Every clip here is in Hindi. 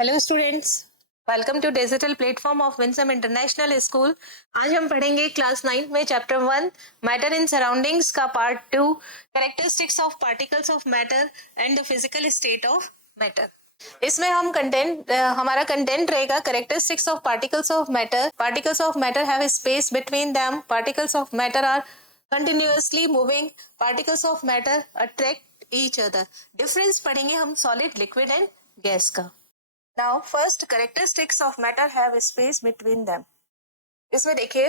Hello students, welcome to digital platform of Winsome International School. आज हम पढ़ेंगे क्लास 9 में चैप्टर 1 मैटर इन सराउंडिंग्स का part 2 characteristics of particles of matter and the physical state of matter. इसमें हम हमारा कंटेंट रहेगा characteristics of particles of matter. Particles of matter have space between them. Particles of matter are continuously moving. Particles of matter attract each other. Difference पढ़ेंगे हम सॉलिड, लिक्विड एंड गैस का। Now first characteristics of matter have space between them। इसमें देखिए,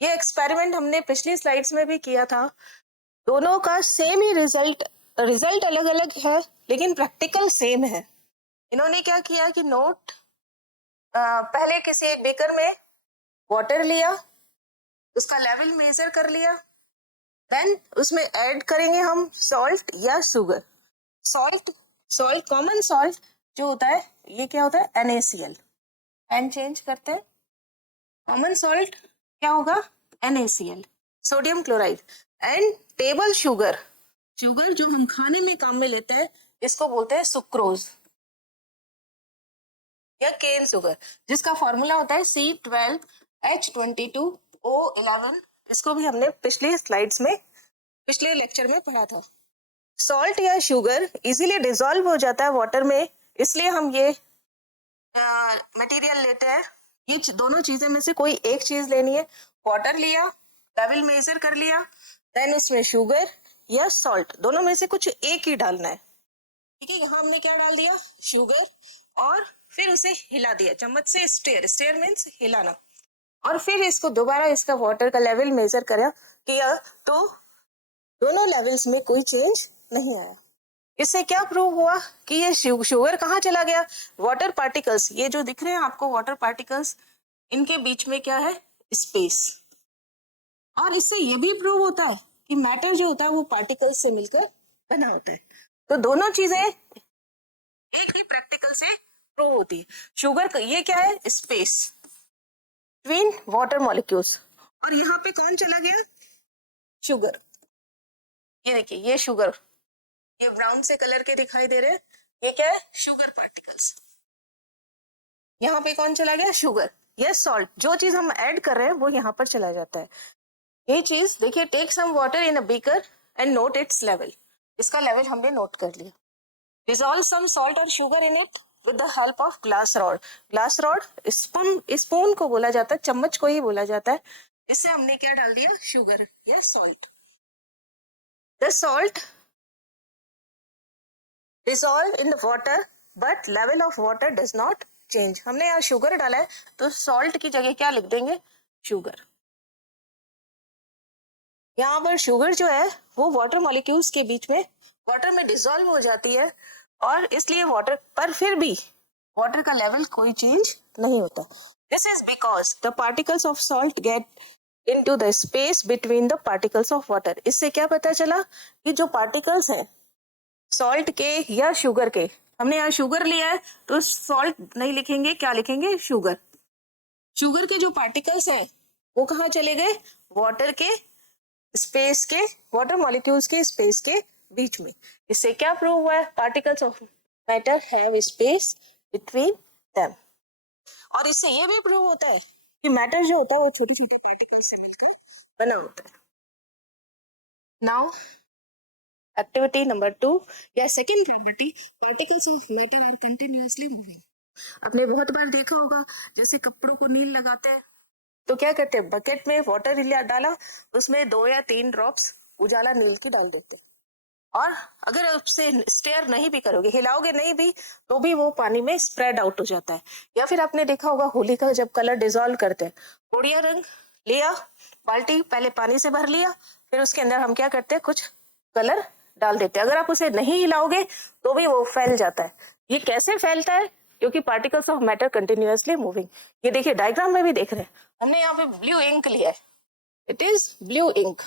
ये एक्सपेरिमेंट हमने पिछली स्लाइड्स में भी किया था। दोनों का सेम ही रिजल्ट अलग अलग है लेकिन प्रैक्टिकल सेम है। इन्होंने क्या किया कि पहले किसी एक बेकर में वाटर लिया, उसका लेवल मेजर कर लिया, देन उसमें ऐड करेंगे हम सॉल्ट या शुगर। सॉल्ट कॉमन सॉल्ट जो होता है, ये क्या होता है, NaCl। एन चेंज करते हैं, कॉमन सॉल्ट क्या होगा, NaCl, sodium chloride. And table sugar जो हम खाने में काम में लेते हैं, इसको बोलते हैं सुक्रोज या केन शुगर, जिसका फॉर्मूला होता है C12H22O11। इसको भी हमने पिछले लेक्चर में पढ़ा था। सॉल्ट या शुगर इजीली डिसॉल्व हो जाता है वाटर में, इसलिए हम ये मटेरियल लेते हैं। ये दोनों चीजें में से कोई एक चीज लेनी है। वाटर लिया, लेवल मेजर कर लिया, देन उसमें शुगर या सॉल्ट, दोनों में से कुछ एक ही डालना है। ठीक है, यहाँ हमने क्या डाल दिया, शुगर, और फिर उसे हिला दिया चम्मच से। स्टेयर मीन्स हिलाना। और फिर इसको दोबारा इसका वाटर का लेवल मेजर किया तो दोनों लेवल्स में कोई चेंज नहीं आया। इससे क्या प्रूव हुआ कि ये शुगर कहाँ चला गया, वाटर पार्टिकल्स, ये जो दिख रहे हैं आपको वाटर पार्टिकल्स, इनके बीच में क्या है, स्पेस। और इससे ये भी प्रूव होता है कि मैटर जो होता है वो पार्टिकल्स से मिलकर बना होता है। तो दोनों चीजें एक ही प्रैक्टिकल से प्रूव होती है। शुगर ये क्या है, स्पेस बिटवीन वाटर मॉलिक्यूल्स। और यहाँ पे कौन चला गया, शुगर। ये देखिए, ये शुगर, ये ब्राउन से कलर के दिखाई दे रहे हैं, ये क्या है, शुगर पार्टिकल्स। यहाँ पे कौन चला गया, शुगर। ये सॉल्ट, जो चीज हम ऐड कर रहे हैं वो यहाँ पर चला जाता है। ये चीज देखिए, take some water in a beaker and note its level. इसका लेवल हमने नोट कर लिया। डिसॉल्व सम सॉल्ट और sugar in it with the help of glass rod, spoon को बोला जाता है, चम्मच को ही बोला जाता है। इससे हमने क्या डाल दिया, शुगर या salt. The salt dissolve in the water but level of water does not change। हमने यहाँ शुगर डाला है तो सॉल्ट की जगह क्या लिख देंगे, शुगर। यहाँ पर शुगर जो है वो वाटर मॉलिक्यूल्स के बीच में वाटर में डिसॉल्व हो जाती है, और इसलिए वाटर पर फिर भी वाटर का लेवल कोई चेंज नहीं होता। This is because the particles of salt get into the space between the particles of water. इससे क्या पता चला कि जो पार्टिकल्स हैं सॉल्ट के या शुगर के, हमने यहाँ शुगर लिया है तो सॉल्ट नहीं लिखेंगे, क्या लिखेंगे, शुगर। शुगर के जो पार्टिकल्स हैं वो कहाँ चले गए, वाटर के स्पेस के, वाटर मॉलिक्यूल्स के स्पेस के बीच में। इससे क्या प्रूव हुआ है, particles of matter have space between them. और इससे ये भी प्रूव होता है कि मैटर जो होता है वो छोटे छोटे पार्टिकल्स से मिलकर बना होता है। नाउ एक्टिविटी नंबर 2 या second property, particles of matter are continuously moving. आपने बहुत बार देखा होगा, जैसे कपड़ों को नील लगाते हैं तो क्या करते हैं, बकेट में वाटर डाला, उसमें 2 या 3 ड्रॉप्स उजाला नील की डाल देते हैं। और अगर उससे स्टेयर नहीं भी करोगे, हिलाओगे नहीं भी, तो भी वो पानी में स्प्रेड आउट हो जाता है। या फिर आपने देखा होगा होली का जब कलर डिसॉल्व करते हैं, बढ़िया रंग लिया, बाल्टी पहले पानी से भर लिया, फिर उसके अंदर हम क्या करते हैं, कुछ कलर डाल देते हैं। अगर आप उसे नहीं हिलाओगे तो भी वो फैल जाता है। ये कैसे फैलता है, क्योंकि particles of matter continuously moving. ये देखिए डायग्राम में भी देख रहे हैं, हमने यहाँ पे ब्लू इंक लिया है, इट इज ब्लू इंक।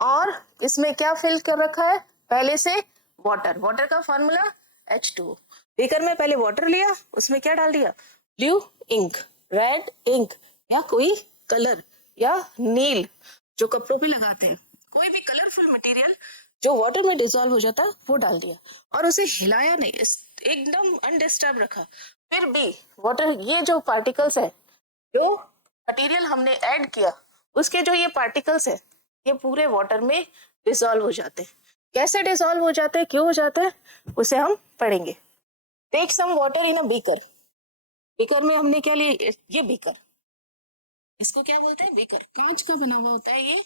और इसमें क्या फिल कर रखा है, पहले से वाटर का फॉर्मूला H2O। बीकर में पहले वाटर लिया, उसमें क्या डाल दिया, ब्लू इंक, रेड इंक, या कोई कलर, या नील जो कपड़ों पे लगाते हैं, कोई भी कलरफुल मटेरियल जो वाटर में डिजोल्व हो जाता वो डाल दिया और उसे हिलाया नहीं, एकदम अनडिस्टर्ब रखा। फिर भी वाटर, ये जो पार्टिकल्स है, जो मटेरियल हमने ऐड किया उसके जो ये पार्टिकल्स है, ये पूरे वाटर में डिसॉल्व हो जाते हैं। कैसे डिसॉल्व हो जाते हैं, क्यों हो जाते हैं, उसे हम पढ़ेंगे। Take some water in a beaker. Beaker में हमने क्या लिया, ये बीकर, इसको क्या बोलते हैं, बीकर। कांच का बना हुआ होता है ये,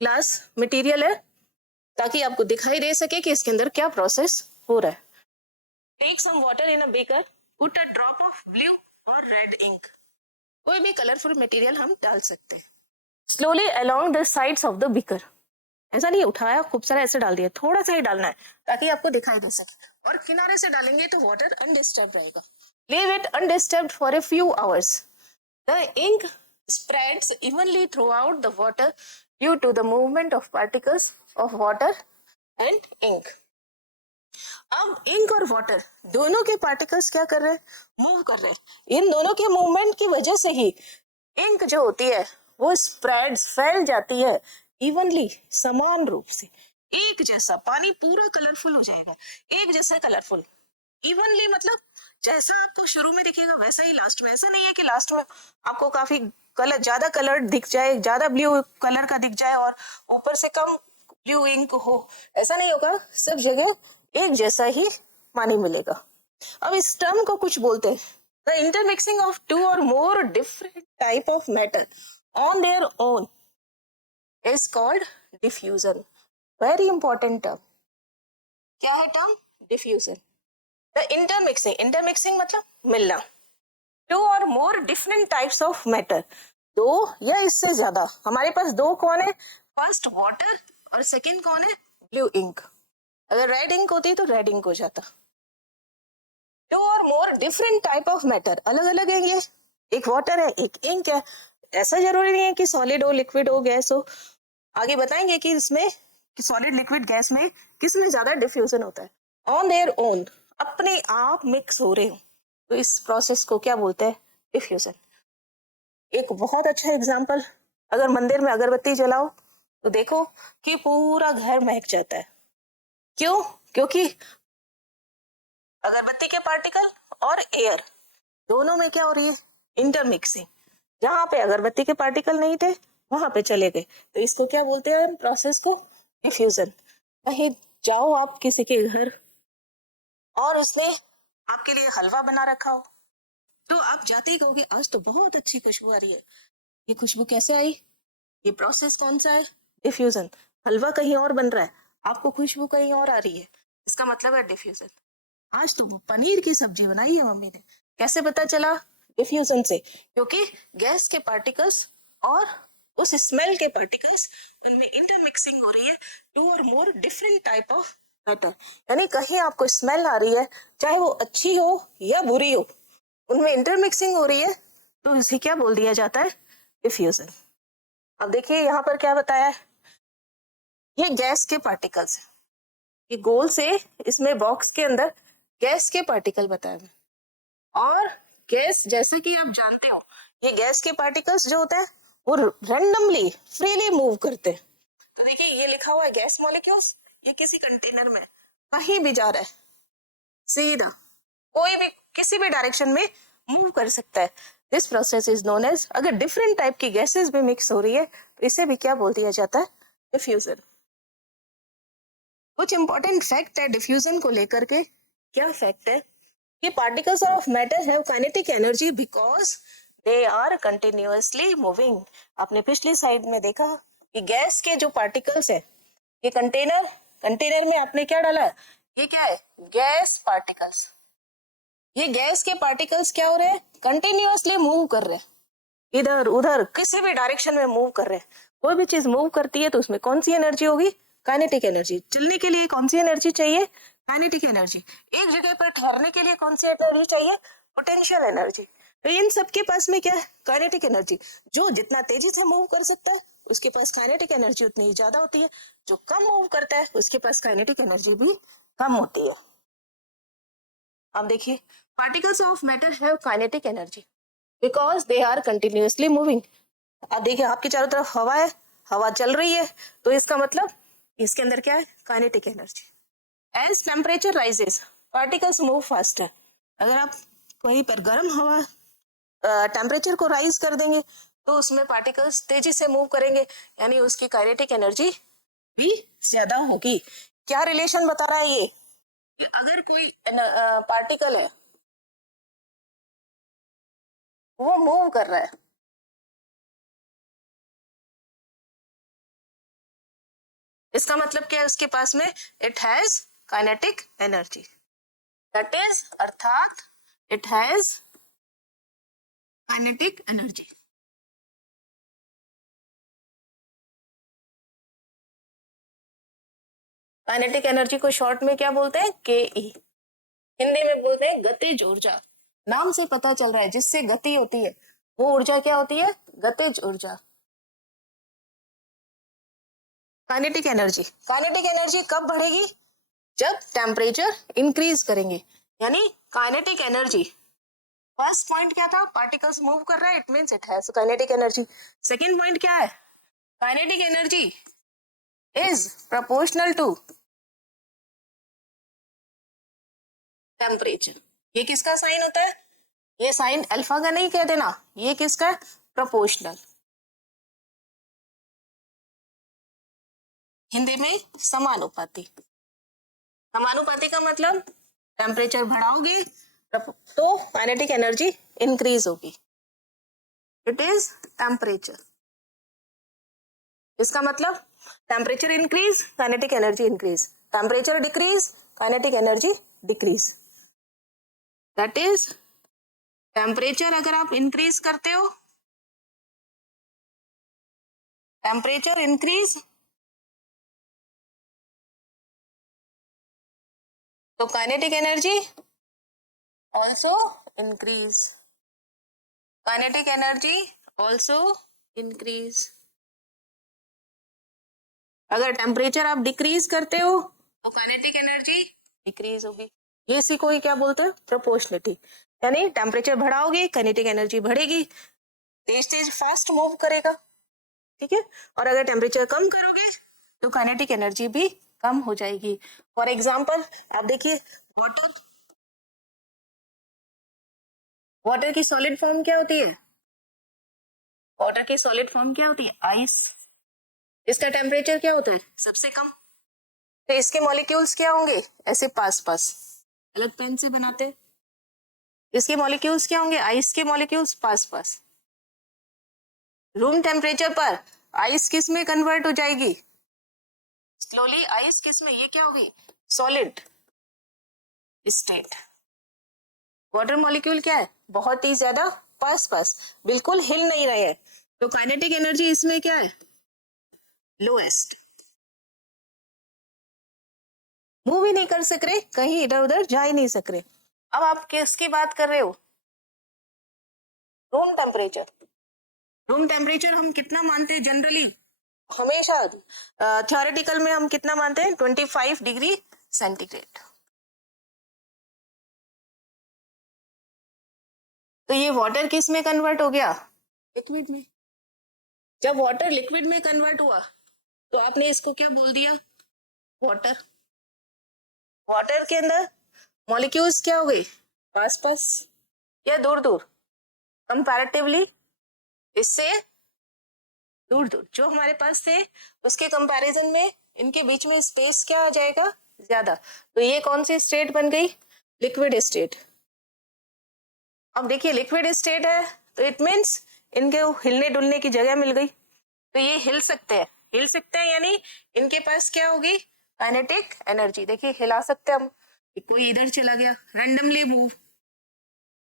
ग्लास मटेरियल है, ताकि आपको दिखाई दे सके कि इसके अंदर क्या प्रोसेस हो रहा है। Take some water in a beaker, put a drop of blue और रेड इंक। कोई भी कलरफुल मटेरियल हम डाल सकते हैं। Slowly along the sides of the beaker, ऐसा नहीं उठाया खूब सारा ऐसे डाल दिया, थोड़ा सा ही डालना है ताकि आपको दिखाई दे सके, और किनारे से डालेंगे तो वाटर अनडिस्टर्ब रहेगा। Leave it undisturbed for a few hours. The ink spreads evenly throughout the water due to the movement of particles of water and ink. अब इंक और वाटर दोनों के पार्टिकल्स क्या कर रहे हैं, मूव कर रहे हैं। इन दोनों के मूवमेंट की वजह से ही इंक जो होती है वो स्प्रेड्स, फैल जाती है इवनली, समान रूप से, एक जैसा। पानी पूरा कलरफुल हो जाएगा, एक जैसा कलरफुल। इवनली मतलब जैसा आपको शुरू में दिखेगा वैसा ही लास्ट में। ऐसा नहीं है कि लास्ट में आपको काफी कलर, ज्यादा कलर दिख जाए, ज्यादा ब्लू कलर का दिख जाए और ऊपर से कम ब्लू इंक हो, ऐसा नहीं होगा। सब जगह एक जैसा ही पानी मिलेगा। अब इस टर्म को कुछ बोलते हैं, द इंटरमिक्सिंग ऑफ टू और more different type of matter on their own is called diffusion. Very important term. क्या है term, diffusion. The intermixing, intermixing मतलब मिलना, टू और more different types of matter, दो या इससे ज्यादा। हमारे पास दो कौन है, फर्स्ट वाटर और सेकंड कौन है, ब्लू इंक। अगर रेड इंक होती तो रेड इंक हो जाता। टू और more different type of matter, अलग अलग है ये, एक वाटर है एक इंक है। ऐसा जरूरी नहीं है कि सॉलिड हो, लिक्विड हो, गैस हो। आगे बताएंगे कि इसमें सॉलिड, लिक्विड, गैस में किस में ज्यादा डिफ्यूजन होता है। ऑन देयर ओन, अपने आप मिक्स हो रहे हो, तो इस प्रोसेस को क्या बोलते हैं, डिफ्यूजन। एक बहुत अच्छा एग्जांपल, अगर मंदिर में अगरबत्ती जलाओ तो देखो कि पूरा घर महक जाता है। क्यों, क्योंकि अगरबत्ती के पार्टिकल और एयर दोनों में क्या हो रही है, इंटरमिक्सिंग। जहां पे अगरबत्ती के पार्टिकल नहीं थे वहां पे चले गए, तो इसको क्या बोलते हैं, प्रोसेस को डिफ्यूजन। कहीं जाओ आप किसी के घर और उसने आपके लिए हलवा बना रखा हो, तो आप जाते ही कहोगे आज तो बहुत अच्छी खुशबू आ रही है। ये खुशबू कैसे आई, ये प्रोसेस कौन सा है, डिफ्यूजन। हलवा कहीं और बन रहा है, आपको खुशबू कहीं और आ रही है, इसका मतलब है डिफ्यूजन। आज तो पनीर की सब्जी बनाई है मम्मी ने, कैसे पता चला, डिफ्यूजन से, क्योंकि गैस के पार्टिकल्स और उस स्मेल के पार्टिकल्स, उनमें इंटरमिक्सिंग हो रही है, टू और more different type of matter. यानी कहीं आपको स्मेल आ रही है, चाहे वो अच्छी हो या बुरी हो, उनमें इंटरमिक्सिंग हो रही है, तो इसे क्या बोल दिया जाता है, डिफ्यूजन। अब देखिए यहाँ पर क्या बताया है, ये गैस के पार्टिकल्स है, ये गोल से इसमें बॉक्स के अंदर गैस के पार्टिकल बताए हुए। और गैस, जैसे कि आप जानते हो, ये गैस के पार्टिकल्स जो होते हैं वो रैंडमली, फ्रीली मूव करते हैं। तो देखिए ये लिखा हुआ है गैस मॉलिक्यूल्स, ये किसी कंटेनर में कहीं भी जा रहा है, सीधा कोई भी किसी भी डायरेक्शन में मूव कर सकता है। This process is known as, अगर डिफरेंट टाइप की गैसेस भी मिक्स हो रही है तो इसे भी क्या बोल दिया जाता है, डिफ्यूजन। कुछ इंपॉर्टेंट फैक्ट है डिफ्यूजन को लेकर के। क्या फैक्ट है कि particles of matter have kinetic energy because they are continuously moving. आपने पिछली साइड में देखा कि गैस के जो पार्टिकल्स है, ये कंटेनर, कंटेनर में आपने क्या डाला, ये क्या है, गैस पार्टिकल्स। ये गैस के पार्टिकल्स क्या हो रहे हैं, कंटिन्यूअसली मूव कर रहे हैं, इधर उधर किसी भी डायरेक्शन में मूव कर रहे हैं। कोई भी चीज मूव करती है तो उसमें कौन सी एनर्जी होगी, काइनेटिक एनर्जी। चलने के लिए कौन सी एनर्जी चाहिए, काइनेटिक एनर्जी। एक जगह पर ठहरने के लिए कौन सी एनर्जी चाहिए, पोटेंशियल एनर्जी। तो इन सबके पास में क्या है, काइनेटिक एनर्जी। जो जितना तेजी से मूव कर सकता है उसके पास काइनेटिक एनर्जी उतनी ही ज्यादा होती है, जो कम मूव करता है उसके पास काइनेटिक एनर्जी भी कम होती है। अब देखिए, particles of matter have kinetic energy because they are continuously moving. अब देखिए आपके चारों तरफ हवा है, हवा चल रही है, तो इसका मतलब इसके अंदर क्या है, kinetic energy. As temperature rises particles move faster. अगर आप कहीं पर गर्म हवा टेम्परेचर को राइज कर देंगे तो उसमें पार्टिकल्स तेजी से मूव करेंगे, यानी उसकी काइनेटिक एनर्जी भी ज्यादा होगी। क्या रिलेशन बता रहा है ये कि अगर कोई पार्टिकल है वो मूव कर रहा है, इसका मतलब क्या है, उसके पास में it has kinetic energy, that is अर्थात it has kinetic energy. Kinetic energy को शॉर्ट में क्या बोलते हैं, के ई। हिंदी में बोलते हैं गतिज ऊर्जा। नाम से पता चल रहा है जिससे गति होती है वो ऊर्जा क्या होती है, गतिज ऊर्जा। काइनेटिक एनर्जी, काइनेटिक एनर्जी कब बढ़ेगी, जब टेम्परेचर इंक्रीज करेंगे, यानी काइनेटिक एनर्जी। फर्स्ट पॉइंट क्या था, पार्टिकल्स मूव कर रहा है, it means it has kinetic energy. Second point क्या है, kinetic energy is proportional to temperature. ये किसका साइन होता है, ये साइन अल्फा का नहीं कह देना, ये किसका है, प्रोपोर्शनल। हिंदी में समानुपाती। समानुपाती का मतलब टेम्परेचर बढ़ाओगे तो काइनेटिक एनर्जी इंक्रीज होगी, इट इज टेम्परेचर। इसका मतलब temperature increase kinetic energy increase, temperature decrease kinetic energy decrease. That is temperature अगर आप इंक्रीज करते हो, टेम्परेचर इंक्रीज तो kinetic energy also increase, kinetic energy also increase। अगर टेम्परेचर आप डिक्रीज करते हो तो काइनेटिक एनर्जी डिक्रीज होगी। ये इसी को ही क्या बोलते हैं, प्रोपोर्शनलिटी। यानी टेम्परेचर बढ़ाओगे काइनेटिक एनर्जी बढ़ेगी, तेज तेज फास्ट मूव करेगा, ठीक है। और अगर टेम्परेचर कम करोगे तो काइनेटिक एनर्जी भी कम हो जाएगी। फॉर एग्जाम्पल आप देखिए वाटर, वाटर की सॉलिड फॉर्म क्या होती है, वाटर की सॉलिड फॉर्म क्या होती है, आइस। इसका टेम्परेचर क्या होता है, सबसे कम, तो इसके मॉलिक्यूल्स क्या होंगे, ऐसे पास पास, अलग पेन से बनाते। इसके मॉलिक्यूल्स क्या होंगे, आइस के मॉलिक्यूल्स पास पास। रूम टेम्परेचर पर आइस किस में कन्वर्ट हो जाएगी, स्लोली आइस किस में, ये क्या होगी, सॉलिड स्टेट। वाटर मॉलिक्यूल क्या है, बहुत ही ज्यादा पास पास, बिल्कुल हिल नहीं रहे हैं, तो काइनेटिक एनर्जी इसमें क्या है, लोएस्ट। मूव ही नहीं कर सक रहे, कहीं इधर उधर जा ही नहीं सक रहे। अब आप किसकी बात कर रहे हो, रूम टेम्परेचर। रूम टेम्परेचर हम कितना मानते हैं जनरली, हमेशा थ्योरेटिकल में हम कितना मानते हैं, 25 डिग्री सेंटीग्रेड। तो ये वाटर किस में कन्वर्ट हो गया, लिक्विड में। जब वाटर लिक्विड में कन्वर्ट हुआ तो आपने इसको क्या बोल दिया, वाटर। वाटर के अंदर मॉलिक्यूल्स क्या हो गए, पास पास या दूर दूर, कंपैरेटिवली इससे दूर दूर। जो हमारे पास थे उसके कंपैरिजन में इनके बीच में स्पेस क्या आ जाएगा, ज्यादा। तो ये कौन सी स्टेट बन गई, लिक्विड स्टेट। अब देखिए लिक्विड स्टेट है तो इट मीन्स इनके हिलने डुलने की जगह मिल गई, तो ये हिल सकते हैं, हिल सकते हैं यानी इनके पास क्या होगी, काइनेटिक एनर्जी। देखिए हिला सकते हैं हम, कोई इधर चला गया, रैंडमली मूव,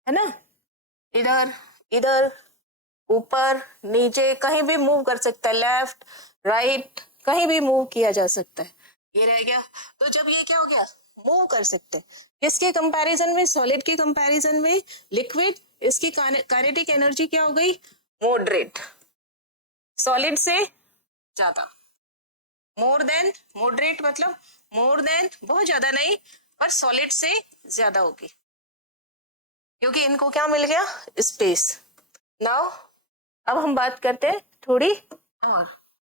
है ना, इधर इधर ऊपर नीचे कहीं भी मूव कर सकता है, लेफ्ट राइट कहीं भी मूव किया जा सकता है। ये रह गया, तो जब ये क्या हो गया, मूव कर सकते हैं, किसके कंपैरिजन में, सॉलिड के कंपैरिजन में लिक्विड, इसकी काइनेटिक एनर्जी क्या हो गई, मॉडरेट, सॉलिड से ज्यादा। मोर देन, मॉडरेट मतलब मोर देन, बहुत ज्यादा नहीं, पर सॉलिड से ज्यादा होगी, क्योंकि इनको क्या मिल गया, स्पेस। नाउ अब हम बात करते हैं थोड़ी और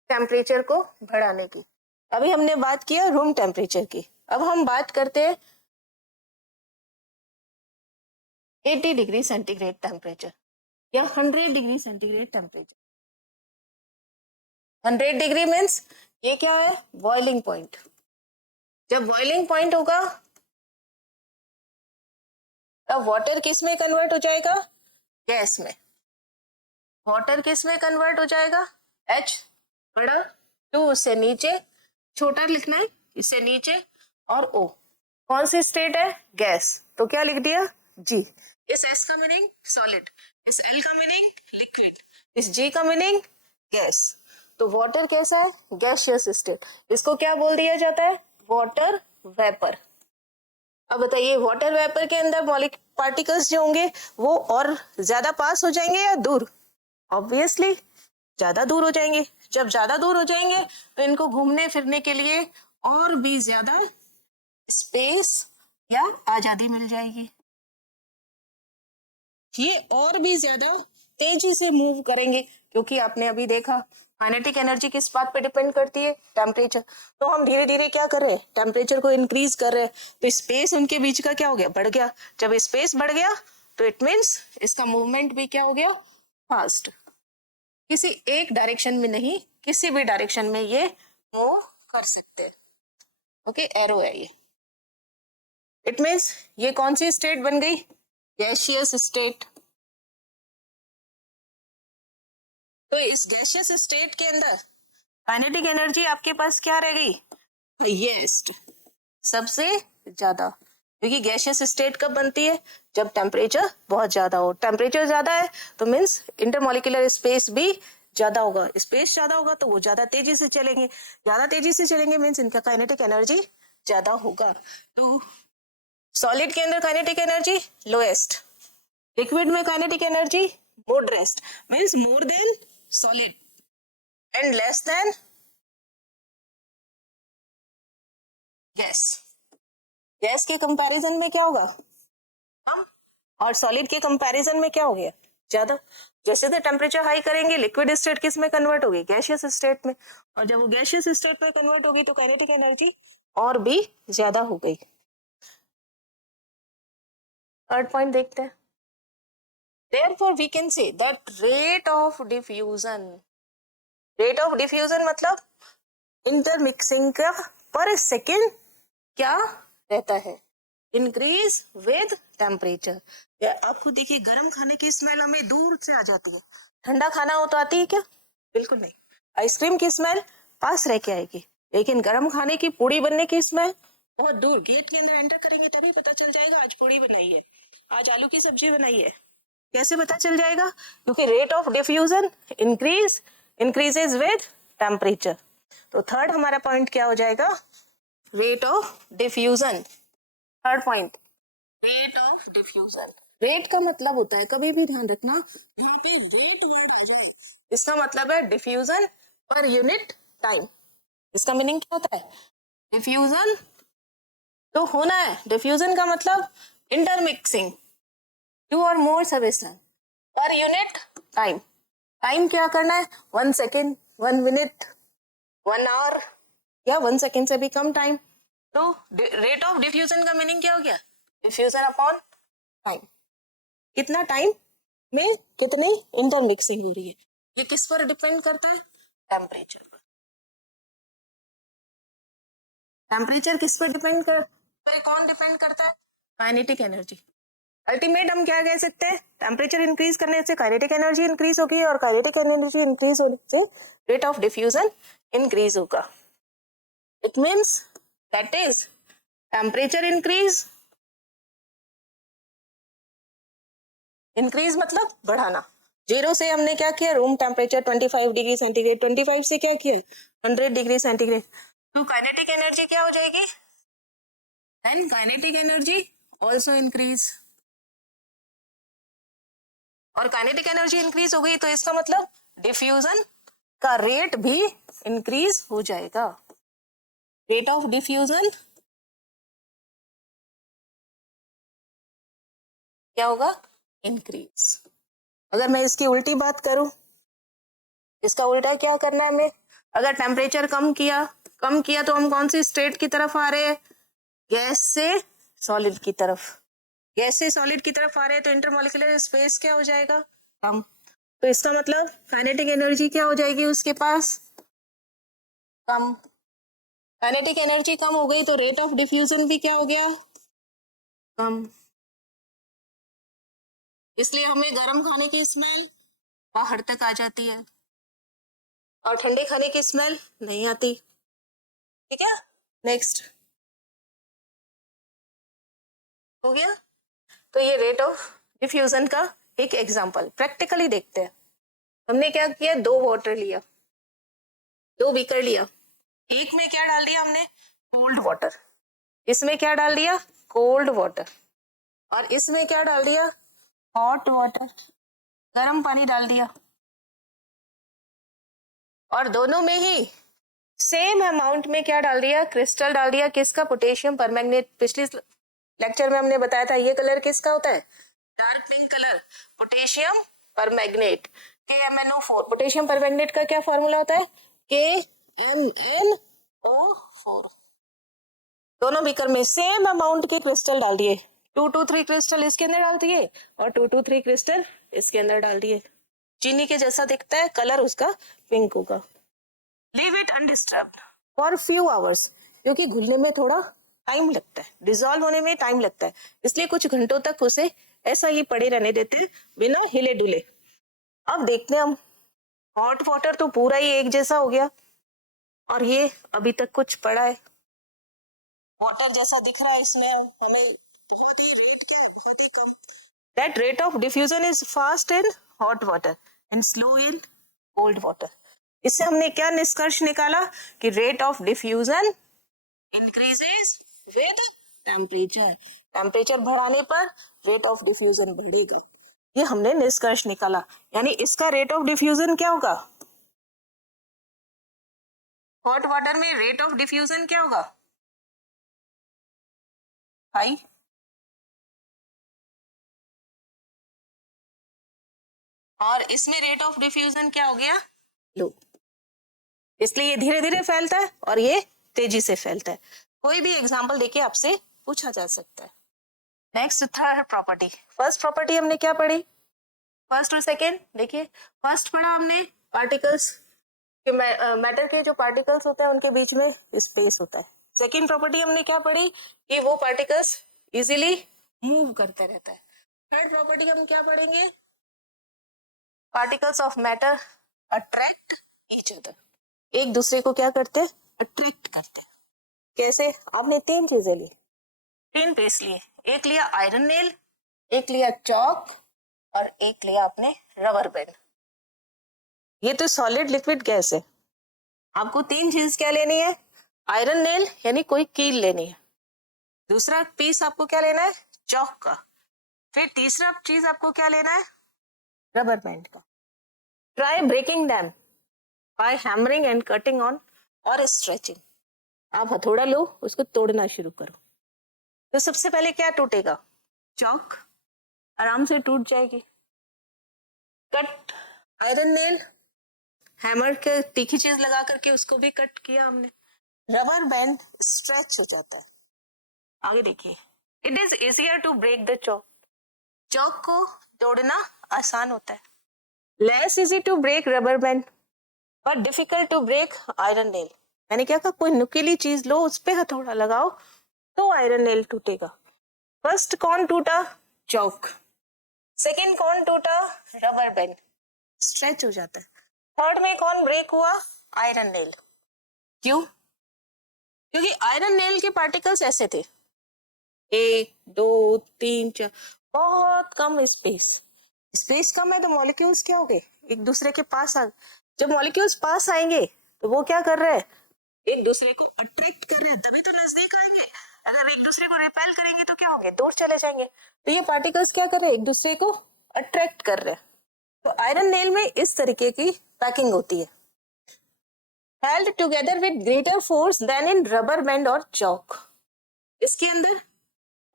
टेम्परेचर को बढ़ाने की। अभी हमने बात किया रूम टेम्परेचर की, अब हम बात करते हैं 80 डिग्री सेंटीग्रेड टेम्परेचर या 100 degree centigrade temperature. 100 degree means ये क्या है, बॉइलिंग पॉइंट। जब बॉइलिंग पॉइंट होगा तब वाटर किस में कन्वर्ट हो जाएगा, गैस में। वाटर किस में कन्वर्ट हो जाएगा, H बड़ा, 2 उससे नीचे, छोटा लिखना है इससे नीचे, और O कौन सी स्टेट है, गैस, तो क्या लिख दिया, G। इस S का मीनिंग सॉलिड, इस L का मीनिंग लिक्विड, इस G का मीनिंग गैस। तो वाटर कैसा है, गैसियस स्टेट, इसको क्या बोल दिया जाता है, वाटर वेपर। अब बताइए वाटर वेपर के अंदर मॉलिक्यूल पार्टिकल्स जो होंगे वो और ज्यादा पास हो जाएंगे या दूर, ऑब्वियसली ज्यादा दूर हो जाएंगे। जब ज्यादा दूर हो जाएंगे तो इनको घूमने फिरने के लिए और भी ज्यादा स्पेस या आजादी मिल जाएगी, ये और भी ज्यादा तेजी से मूव करेंगे, क्योंकि आपने अभी देखा काइनेटिक एनर्जी किस बात पे डिपेंड करती है, टेम्परेचर। तो हम धीरे धीरे क्या कर रहे हैं, टेम्परेचर को इंक्रीज कर रहे हैं, तो स्पेस उनके बीच का क्या हो गया, बढ़ गया। जब स्पेस बढ़ गया तो इट मीन्स इसका मूवमेंट भी क्या हो गया, फास्ट। किसी एक डायरेक्शन में नहीं, किसी भी डायरेक्शन में ये मूव कर सकते हैं। ओके, एरो है ये। इट मीन्स ये कौन सी स्टेट बन गई, गैसियस स्टेट। तो इस गैसियस स्टेट के अंदर काइनेटिक एनर्जी आपके पास क्या रह गई, हाईएस्ट, सबसे ज्यादा। क्योंकि गैसियस स्टेट कब बनती है, जब टेम्परेचर बहुत ज्यादा हो। टेम्परेचर ज्यादा है तो मीन्स इंटरमॉलिक्यूलर स्पेस भी ज्यादा होगा, स्पेस ज्यादा होगा तो वो ज्यादा तेजी से चलेंगे, ज्यादा तेजी से चलेंगे मीन्स इनका काइनेटिक एनर्जी ज्यादा होगा। तो सॉलिड के अंदर काइनेटिक एनर्जी लोएस्ट, लिक्विड में kinetic energy moderate, means more than solid and less than gas. Gas के कंपैरिजन में क्या होगा, कम, और सॉलिड के कंपैरिजन में क्या हो गया, ज्यादा। जैसे जैसे टेम्परेचर हाई करेंगे लिक्विड स्टेट किस में कन्वर्ट होगी, गैसियस स्टेट में, और जब वो गैसियस स्टेट में कन्वर्ट होगी तो काइनेटिक एनर्जी और भी ज्यादा हो गई। थर्ड पॉइंट देखते हैं। Therefore we can say that rate of diffusion मतलब इंटरमिक्सिंग का पर सेकेंड क्या रहता है, इंक्रीज विद टेम्परेचर। आप खुद देखिए गर्म खाने की स्मेल हमें दूर से आ जाती है, ठंडा खाना हो तो आती है क्या, बिल्कुल नहीं। आइसक्रीम की स्मेल पास रह के आएगी, लेकिन गर्म खाने की पूड़ी बनने की स्मेल बहुत दूर, गेट के अंदर एंटर करेंगे तभी पता चल जाएगा आज पूड़ी बनाई है, आज आलू की सब्जी बनाई है। कैसे पता चल जाएगा, क्योंकि rate of diffusion increases with temperature. तो थर्ड हमारा पॉइंट क्या हो जाएगा, rate of diffusion. Third point, rate of diffusion. Rate का मतलब होता है, कभी भी ध्यान रखना यहाँ पे रेट वर्ड आ जाए इसका मतलब है डिफ्यूजन पर यूनिट टाइम। इसका मीनिंग क्या होता है, डिफ्यूजन तो होना है, डिफ्यूजन का मतलब इंटरमिक्सिंग टू और more substance per unit time. Time क्या करना है, 1 सेकेंड, 1 मिनट, 1 आवर या 1 सेकेंड से भी कम टाइम। तो रेट ऑफ डिफ्यूजन का मीनिंग क्या हो गया, डिफ्यूजन अपॉन टाइम, कितना टाइम में कितनी इंटरमिक्सिंग हो रही है। ये किस पर डिपेंड करता है, टेम्परेचर पर। टेम्परेचर किस पर डिपेंड कर, कौन डिपेंड करता है, काइनेटिक एनर्जी। अल्टीमेट हम क्या कह सकते हैं, टेम्परेचर इंक्रीज करने से काइनेटिक एनर्जी इंक्रीज होगी और काइनेटिक एनर्जी इंक्रीज होने से रेट ऑफ डिफ्यूजन इंक्रीज होगा। It means that is temperature increase मतलब बढ़ाना। 0 से हमने क्या किया, रूम टेम्परेचर 25 डिग्री सेंटीग्रेड, 25 से क्या किया 100 डिग्री सेंटीग्रेड, तो काइनेटिक एनर्जी क्या हो जाएगी, then kinetic energy also increase. और काइनेटिक एनर्जी इंक्रीज हो गई तो इसका मतलब डिफ्यूजन का रेट भी इंक्रीज हो जाएगा। रेट ऑफ डिफ्यूजन क्या होगा, इंक्रीज। अगर मैं इसकी उल्टी बात करूं, इसका उल्टा क्या करना है हमें, अगर टेम्परेचर कम किया, कम किया तो हम कौन सी स्टेट की तरफ आ रहे हैं? गैस से सॉलिड की तरफ। गैस से सॉलिड की तरफ आ रहे हैं तो इंटरमॉलिक्यूलर स्पेस क्या हो जाएगा? कम। तो इसका मतलब काइनेटिक एनर्जी क्या हो जाएगी उसके पास? कम। काइनेटिक एनर्जी कम हो गई तो रेट ऑफ डिफ्यूजन भी क्या हो गया? कम। इसलिए हमें गर्म खाने की स्मेल बाहर तक आ जाती है और ठंडे खाने की स्मेल नहीं आती। ठीक है, नेक्स्ट हो गया। तो ये रेट ऑफ डिफ्यूजन का एक एग्जांपल प्रैक्टिकली देखते हैं। हमने क्या किया, दो वाटर लिया, दो बीकर लिया, एक में क्या डाल दिया हमने? Cold water. इसमें क्या डाल दिया? Cold water. और इसमें क्या डाल दिया? हॉट वाटर, गर्म पानी डाल दिया। और दोनों में ही सेम अमाउंट में क्या डाल दिया? क्रिस्टल डाल दिया। किसका? Potassium permanganate. पिछले लेक्चर में हमने बताया था ये कलर किसका होता है? Dark pink colour, potassium permanganate, KMnO4। Potassium permanganate का क्या फॉर्मूला होता है? KMnO4। दोनों बीकर में सेम अमाउंट के क्रिस्टल डाल दिए, 223 क्रिस्टल इसके अंदर डाल दिए और 223 क्रिस्टल इसके अंदर डाल दिए। चीनी के जैसा दिखता है, कलर उसका पिंक होगा। Leave it undisturbed for few hours, क्योंकि घुलने में थोड़ा टाइम लगता है, डिसॉल्व होने में टाइम लगता है, इसलिए कुछ घंटों तक उसे ऐसा ही पड़े रहने देते हैं बिना हिले डुले। अब देखते हैं हम, हॉट वाटर तो पूरा ही एक जैसा हो गया और ये अभी तक कुछ पड़ा है, वाटर जैसा दिख रहा है। इसमें हमें बहुत ही रेट क्या है? बहुत ही कम। That rate of diffusion is fast in hot water and slow in cold water. इससे हमने क्या निष्कर्ष निकाला कि rate of diffusion increases with temperature. Temperature बढ़ाने पर रेट ऑफ डिफ्यूजन बढ़ेगा, ये हमने निष्कर्ष निकाला। यानी इसका रेट ऑफ डिफ्यूजन क्या होगा? हॉट वाटर में रेट ऑफ डिफ्यूजन क्या होगा? हाई। और इसमें रेट ऑफ डिफ्यूजन क्या हो गया? लो। इसलिए ये धीरे धीरे फैलता है और ये तेजी से फैलता है। कोई भी एग्जांपल देके आपसे पूछा जा सकता है। Next, third property. First property हमने क्या पढ़ी? फर्स्ट और सेकेंड देखिए। फर्स्ट पढ़ा हमने पार्टिकल्स के, मैटर के जो पार्टिकल्स होते हैं उनके बीच में स्पेस होता है। सेकेंड प्रॉपर्टी हमने क्या पढ़ी? कि वो पार्टिकल्स इजीली मूव करते रहता है। थर्ड प्रॉपर्टी हम क्या पढ़ेंगे? Particles of matter attract each other, एक दूसरे को क्या करते हैं? अट्रैक्ट करते हैं। कैसे? आपने तीन चीजें ली, तीन पेस्ट लिए, एक लिया आयरन नेल, एक लिया चौक और एक लिया आपने रबर बैंड। ये तो सॉलिड लिक्विड गैस है। आपको तीन चीज क्या लेनी है? आयरन नेल यानी कोई कील लेनी है, दूसरा पीस आपको क्या लेना है? चौक का, फिर तीसरा चीज आपको क्या लेना है? रबर बैंड का। Try breaking them by hammering and cutting on और स्ट्रेचिंग। आप हथौड़ा लो, उसको तोड़ना शुरू करो, तो सबसे पहले क्या टूटेगा? चौक आराम से टूट जाएगी। कट आयरन नेल, हैमर के तीखी चीज लगा करके उसको भी कट किया हमने। रबर बैंड स्ट्रेच हो जाता है। आगे देखिए, it is easier to break the chalk. Chalk को तोड़ना आसान होता है। Less easy to break rubber band but difficult to break iron nail. मैंने क्या कहा? कोई नुकीली चीज लो, उस पे हथौड़ा लगाओ तो आयरन नेल टूटेगा। फर्स्ट कौन टूटा? चौक। सेकंड कौन टूटा? रबर बैंड, स्ट्रेच हो जाता है। थर्ड में कौन ब्रेक हुआ? Iron nail. क्यों? क्योंकि आयरन नेल के पार्टिकल्स ऐसे थे, 1 2 3 4, बहुत कम स्पेस। स्पेस कम है तो मॉलिक्यूल्स क्या हो गए? एक दूसरे के पास आ। जब मॉलिक्यूल्स पास आएंगे तो वो क्या कर रहे हैं? एक दूसरे को अट्रैक्ट कर रहे हैं, तभी तो नजदीक आएंगे। अगर एक दूसरे को रिपेल करेंगे तो क्या होंगे? दूर चले जाएंगे। तो ये पार्टिकल्स क्या कर रहे हैं? एक दूसरे को अट्रैक्ट कर रहे हैं। तो आयरन नेल में इस तरीके की पैकिंग होती है, held together with greater force than in rubber band और chalk। इसके अंदर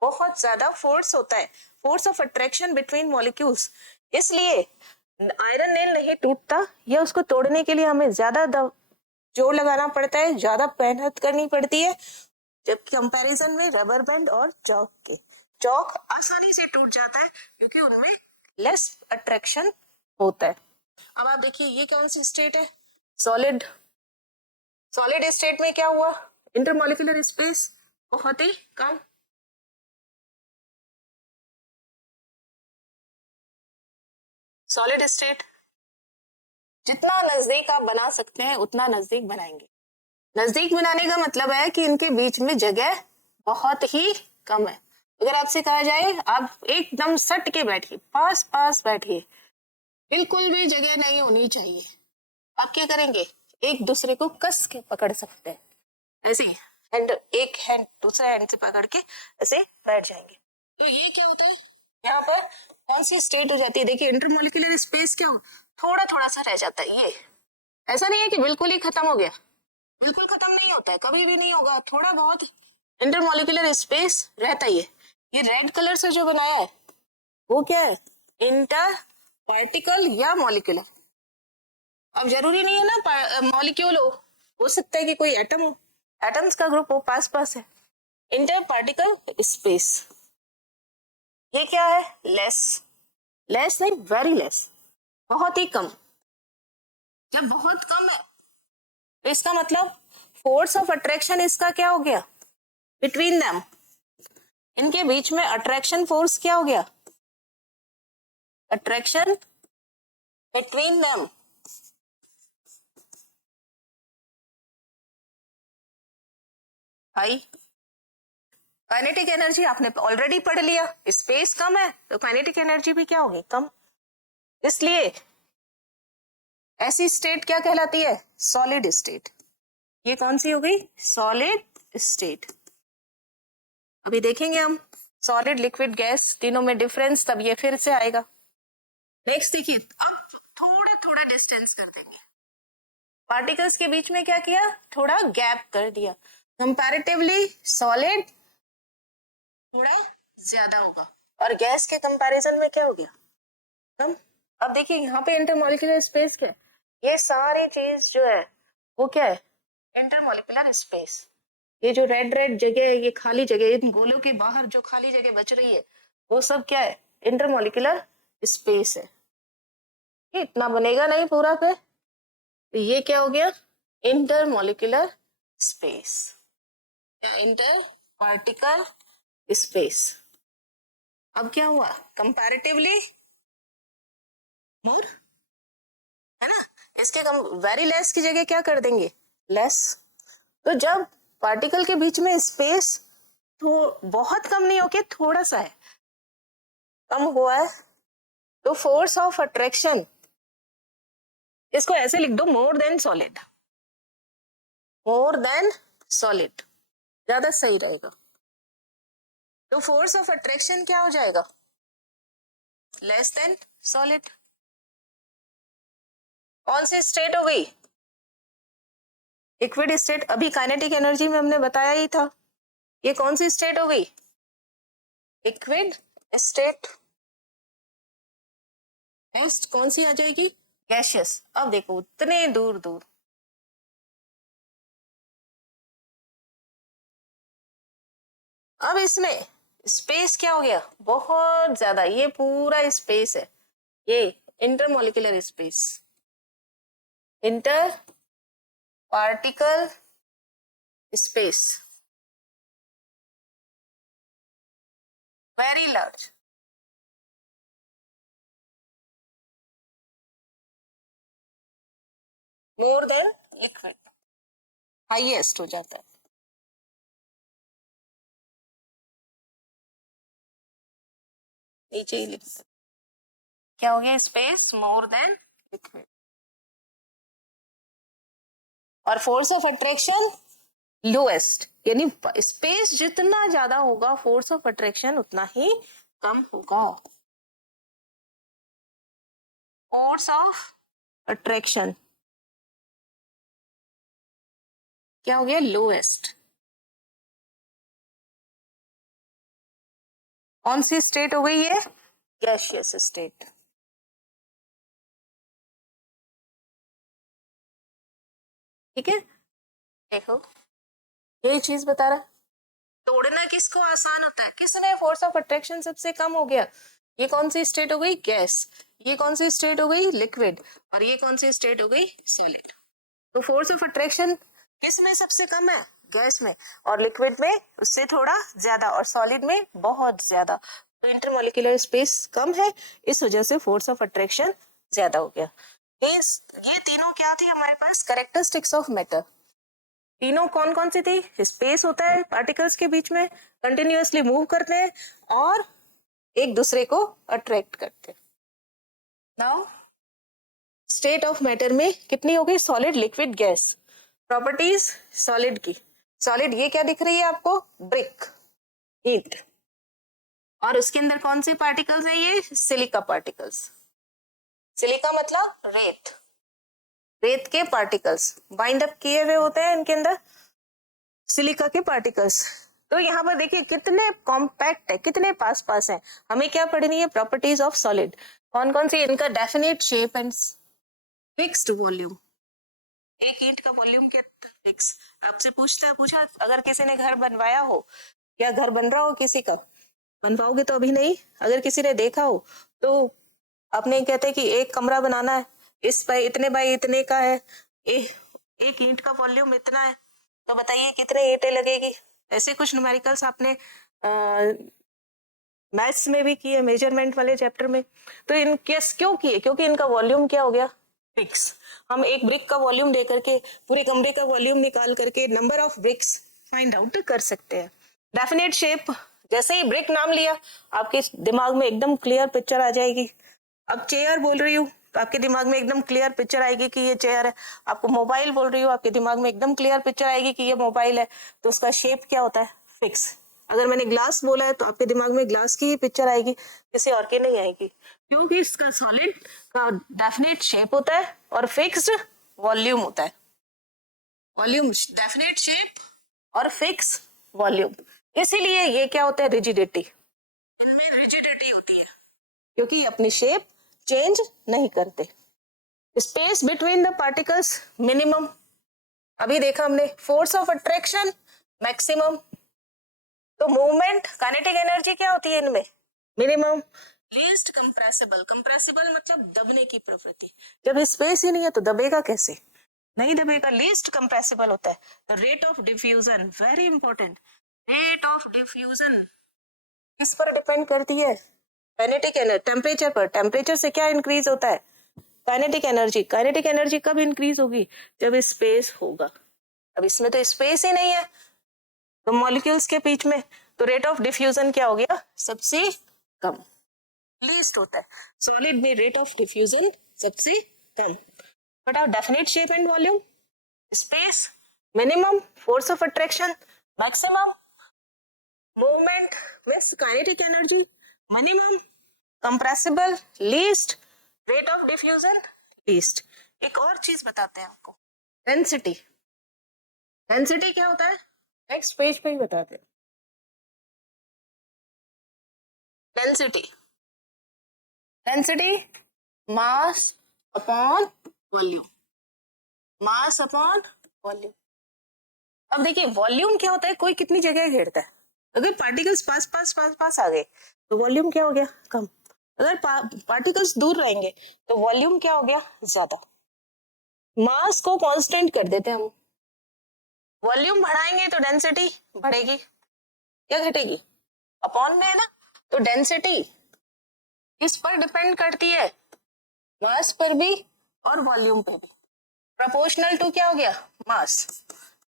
बहुत ज्यादा फोर्स होता है, force of attraction between molecules, इसलिए आयरन नेल नहीं टूटता, या उसको तोड़ने के लिए हमें ज्यादा जोर लगाना पड़ता है, ज्यादा मेहनत करनी पड़ती है, जब कंपैरिजन में रबर बैंड और चौक के। चौक आसानी से टूट जाता है क्योंकि उनमें लेस अट्रैक्शन होता है। अब आप देखिए ये कौन सी स्टेट है, सॉलिड। सॉलिड स्टेट में क्या हुआ, इंटरमॉलिक्यूलर स्पेस बहुत ही कम। सॉलिड स्टेट जितना नजदीक आप बना सकते हैं उतना नजदीक बनाएंगे। नजदीक बनाने का मतलब है कि इनके बीच में जगह बहुत ही कम है। अगर आपसे कहा जाए आप एकदम सट के बैठिए, पास पास बैठिए, बिल्कुल भी जगह नहीं होनी चाहिए, आप क्या करेंगे, एक दूसरे को कस के पकड़ सकते हैं ऐसे, हैंड एक हैंड दूसरा हैंड से पकड़ के ऐसे बैठ जाएंगे। तो ये क्या होता है, यहाँ पर कौन सी स्टेट हो जाती है, देखिए इंटरमोलिकुलर स्पेस क्या हो, थोड़ा थोड़ा सा रह जाता है। ये ऐसा नहीं है कि बिल्कुल ही खत्म हो गया, बिल्कुल खत्म नहीं होता है, कभी भी नहीं होगा, थोड़ा बहुत इंटरमोलिकुलर स्पेस रहता ही है। ये रेड कलर से जो बनाया है वो क्या है, इंटर पार्टिकल या मॉलिक्यूलर। अब जरूरी नहीं है ना मॉलिक्यूल हो सकता है कि कोई एटम हो, एटम्स का ग्रुप हो, पास पास है। इंटर पार्टिकल स्पेस ये क्या है, लेस, लेस नहीं वेरी लेस, बहुत ही कम। जब बहुत कम है तो इसका मतलब फोर्स ऑफ अट्रैक्शन इसका क्या हो गया, बिटवीन देम, इनके बीच में अट्रैक्शन फोर्स क्या हो गया, attraction between them high. Kinetic energy आपने ऑलरेडी पढ़ लिया, स्पेस कम है तो काइनेटिक एनर्जी भी क्या होगी, कम। इसलिए ऐसी स्टेट क्या कहलाती है, सॉलिड स्टेट। ये कौन सी हो गई, सॉलिड स्टेट। अभी देखेंगे हम सॉलिड लिक्विड गैस तीनों में डिफरेंस, तब ये फिर से आएगा। नेक्स्ट देखिए, अब थोड़ा थोड़ा डिस्टेंस कर देंगे, पार्टिकल्स के बीच में क्या किया, थोड़ा गैप कर दिया, कंपैरेटिवली सॉलिड थोड़ा ज्यादा होगा और गैस के कंपैरिजन में क्या हो गया, कम। अब देखिए यहाँ पे इंटरमॉलिक्यूलर स्पेस क्या है, ये सारी चीज जो है वो क्या है, इंटरमॉलिक्यूलर स्पेस। ये जो रेड रेड जगह है, ये खाली जगह, इन गोलों के बाहर जो खाली जगह बच रही है वो सब क्या है, इंटरमॉलिक्यूलर स्पेस है। ये इतना बनेगा नहीं पूरा पे, तो ये क्या हो गया, इंटरमॉलिक्यूलर स्पेस या इंटर पार्टिकल स्पेस। अब क्या हुआ, कंपैरेटिवली मोर, है ना, इसके कम वेरी लेस की जगह क्या कर देंगे, लेस। तो जब पार्टिकल के बीच में स्पेस तो बहुत कम नहीं होके थोड़ा सा है, कम हुआ है, तो फोर्स ऑफ अट्रैक्शन इसको ऐसे लिख दो, मोर देन सॉलिड, मोर देन सॉलिड ज्यादा सही रहेगा। तो फोर्स ऑफ अट्रैक्शन क्या हो जाएगा, लेस देन सॉलिड। कौन सी स्टेट हो गई, लिक्विड स्टेट। अभी काइनेटिक एनर्जी में हमने बताया ही था, ये कौन सी स्टेट हो गई, लिक्विड स्टेट। नेक्स्ट कौन सी आ जाएगी, गैशियस। अब देखो उतने दूर दूर, अब इसमें स्पेस क्या हो गया, बहुत ज्यादा, ये पूरा स्पेस है, ये intermolecular space, inter particle space, very large. More than liquid, highest हो जाता है। नीचे ही लिख सकते, क्या हो गया, स्पेस मोर देन लिक्विड। और फोर्स ऑफ अट्रैक्शन लोएस्ट, यानी स्पेस जितना ज्यादा होगा फोर्स ऑफ अट्रैक्शन उतना ही कम होगा। फोर्स ऑफ अट्रैक्शन क्या हो गया, लोएस्ट। कौन सी स्टेट हो गई ये, गैशियस स्टेट। ठीक है, देखो यही चीज बता रहा है। तोड़ना किसको आसान होता है, किसमें फोर्स ऑफ अट्रैक्शन सबसे कम हो गया? ये कौन सी स्टेट हो गई? गैस। ये कौन सी स्टेट हो गई? लिक्विड। और ये कौन सी स्टेट हो गई? सॉलिड। तो फोर्स ऑफ अट्रैक्शन किस में सबसे कम है? गैस में। और लिक्विड में उससे थोड़ा ज्यादा, और सॉलिड में बहुत ज्यादा। तो इंटरमोलिकुलर स्पेस कम है, इस वजह से फोर्स ऑफ अट्रैक्शन ज्यादा हो गया। ये तीनों क्या थी हमारे पास? Characteristics of matter. तीनों कौन कौन सी थी? स्पेस होता है पार्टिकल्स के बीच में, कंटिन्यूअसली मूव करते हैं और एक दूसरे को अट्रैक्ट करते हैं। नाउ स्टेट ऑफ मैटर में कितनी हो गई? Solid, liquid, gas. Properties solid की। सॉलिड ये क्या दिख रही है आपको? ब्रिक, ईंट। और उसके अंदर कौन से पार्टिकल्स है? ये सिलिका पार्टिकल्स। सिलिका मतलब रेत। रेत के पार्टिकल्स बाइंड अप किए हुए होते हैं इनके अंदर, सिलिका के पार्टिकल्स। तो यहाँ पर देखिए कितने कॉम्पैक्ट है, कितने पास पास है। हमें क्या पढ़नी है? Properties of solid. कौन कौन सी? इनका definite shape and fixed volume. एक ईंट का वॉल्यूम क्या? फिक्स। आपसे पूछा अगर किसी ने घर बनवाया हो, या घर बन रहा हो किसी का, बनवाओगे तो अभी नहीं, अगर किसी ने देखा हो तो आपने कहते कि एक कमरा बनाना है, इस बाई इतने बाई इतने का है, एक ईंट का वॉल्यूम इतना है, तो बताइए कितने ईंटें लगेगी? ऐसे कुछ न्यूमेरिकल्स आपने मैथ्स में भी किए, मेजरमेंट वाले चैप्टर में। तो इन केस क्यों किए? क्योंकि इनका वॉल्यूम क्या हो गया? फिक्स। हम एक ब्रिक का वॉल्यूम दे करके पूरे कमरे का वॉल्यूम निकाल करके number of BRICS find out कर सकते हैं। डेफिनेट शेप, जैसे ही ब्रिक नाम लिया आपके दिमाग में एकदम क्लियर पिक्चर आ जाएगी। अब चेयर बोल रही हूँ तो आपके दिमाग में एकदम क्लियर पिक्चर आएगी कि ये चेयर है। आपको मोबाइल बोल रही हूँ, आपके दिमाग में एकदम क्लियर पिक्चर आएगी कि ये मोबाइल है। तो उसका शेप क्या होता है? फिक्स। अगर मैंने ग्लास बोला है तो आपके दिमाग में ग्लास की ही पिक्चर आएगी, किसी और की नहीं आएगी, क्योंकि इसका सॉलिड का डेफिनेट शेप होता है और फिक्स्ड वॉल्यूम होता है। वॉल्यूम, डेफिनेट शेप और फिक्स वॉल्यूम। इसीलिए ये क्या होता है? रिजिडिटी। इनमें रिजिडिटी होती है क्योंकि ये अपनी शेप चेंज नहीं करते। Space between the particles minimum. अभी देखा हमने फोर्स ऑफ अट्रैक्शन मैक्सिमम। तो मूवमेंट, काइनेटिक एनर्जी क्या होती है इनमें? मिनिमम। Least compressible. कंप्रेसिबल मतलब दबने की प्रवृत्ति। जब स्पेस ही नहीं है तो दबेगा कैसे? नहीं दबेगा। लीस्ट कंप्रेसिबल होता है। Rate of diffusion, very important. Rate of diffusion किस पर डिपेंड करती है? काइनेटिक एनर्जी, टेम्परेचर पर। टेम्परेचर से क्या इंक्रीज होता है? Kinetic energy. काइनेटिक एनर्जी कब इंक्रीज होगी? जब स्पेस होगा। अब इसमें तो स्पेस ही नहीं है तो मॉलिक्यूल्स के बीच में, तो रेट ऑफ डिफ्यूजन क्या हो गया? सबसे कम, लीस्ट होता है। सॉलिड में रेट ऑफ डिफ्यूजन सबसे कम। But are definite shape and volume, space minimum, force of attraction maximum, movement means kinetic energy minimum, compressible least, rate of diffusion least. एक और चीज बताते हैं आपको, डेंसिटी। डेंसिटी क्या होता है? नेक्स्ट पेज पे ही बताते हैं। Density, density mass upon volume, mass upon volume. अब देखिए वॉल्यूम क्या होता है? कोई कितनी जगह घेरता है। अगर पार्टिकल्स पास पास पास पास आ गए तो वॉल्यूम क्या हो गया? कम। अगर पार्टिकल्स दूर रहेंगे तो वॉल्यूम क्या हो गया? ज्यादा। मास को कांस्टेंट कर देते हैं हम, वॉल्यूम बढ़ाएंगे तो डेंसिटी बढ़ेगी या घटेगी? अपॉन में है ना। तो डेंसिटी किस पर डिपेंड करती है? मास पर भी और वॉल्यूम पर भी। प्रोपोर्शनल टू क्या हो गया? मास।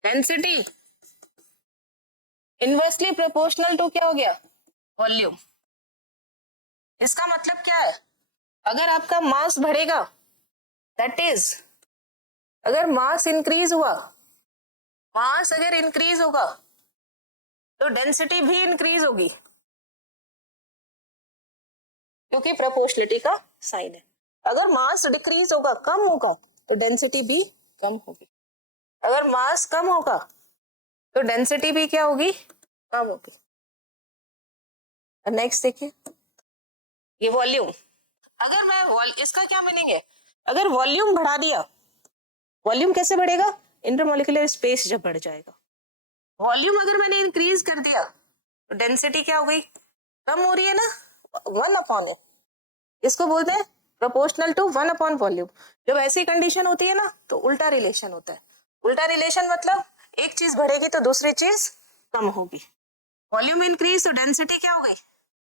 डेंसिटी इनवर्सली प्रोपोर्शनल टू क्या हो गया? वॉल्यूम। इसका मतलब क्या है? अगर आपका मास बढ़ेगा, दैट इज अगर मास इंक्रीज हुआ, मास अगर इंक्रीज होगा तो डेंसिटी भी इंक्रीज होगी, क्योंकि प्रोपोर्शनलिटी का साइन है। अगर मास डिक्रीज होगा, कम होगा, तो डेंसिटी भी कम होगी। अगर मास कम होगा तो डेंसिटी भी क्या होगी? कम होगी। नेक्स्ट देखिए, ये वॉल्यूम। अगर मैं इसका क्या मीनिंग है? अगर वॉल्यूम बढ़ा दिया, वॉल्यूम कैसे बढ़ेगा? इंटरमोलिकुलर स्पेस जब बढ़ जाएगा। वॉल्यूम अगर मैंने इंक्रीज कर दिया तो डेंसिटी क्या हो गई, कम हो रही है ना, 1/A। इसको बोलते हैं प्रोपोर्शनल टू 1/वॉल्यूम। जब ऐसी कंडीशन होती है ना तो उल्टा रिलेशन होता है। उल्टा रिलेशन मतलब एक चीज बढ़ेगी तो दूसरी चीज कम होगी। वॉल्यूम इंक्रीज तो डेंसिटी क्या हो गई,